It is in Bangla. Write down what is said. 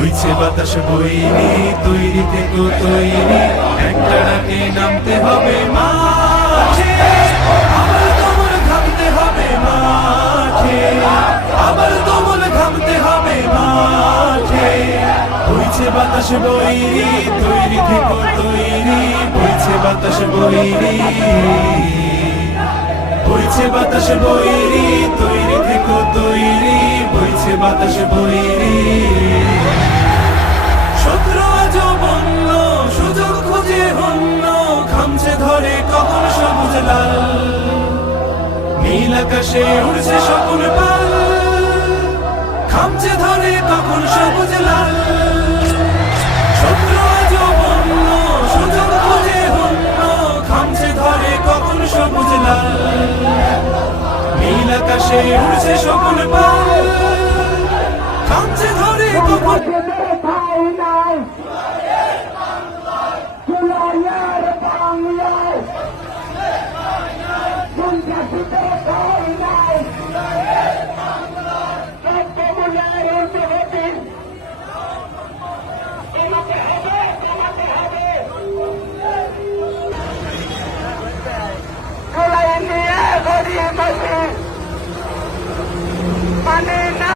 বইছে বাতাস বইরি, তৈরি থেকো তৈরি, একটা ডাকে নামতে হবে মাঠে, আবার তোমার ঘামতে হবে মাঠে, আবার তোমার ঘামতে হবে মাঠে। বইছে বাতাস বইরি, তৈরি থেকো তৈরি, বইছে বাতাস বইরি, বইছে বাতাস বইরি, তৈরি থেকো তৈরি, বইছে বাতাস বইরি। শত্রু আজও বন্য, সুযোগ খুঁজে হন্য, খামছে ধরে কখন সবুজ লাল, নীল আকাশে উড়ছে স্বপ্ন পাল, খামছে ধরে কখন সবুজ লাল। শত্রু আজও বন্য, সুযোগ খুঁজে হন্য, খামছে ধরে কখন সবুজ লাল, নীল আকাশে উড়ছে স্বপ্ন পাল, খামছে ধরে কখন। India,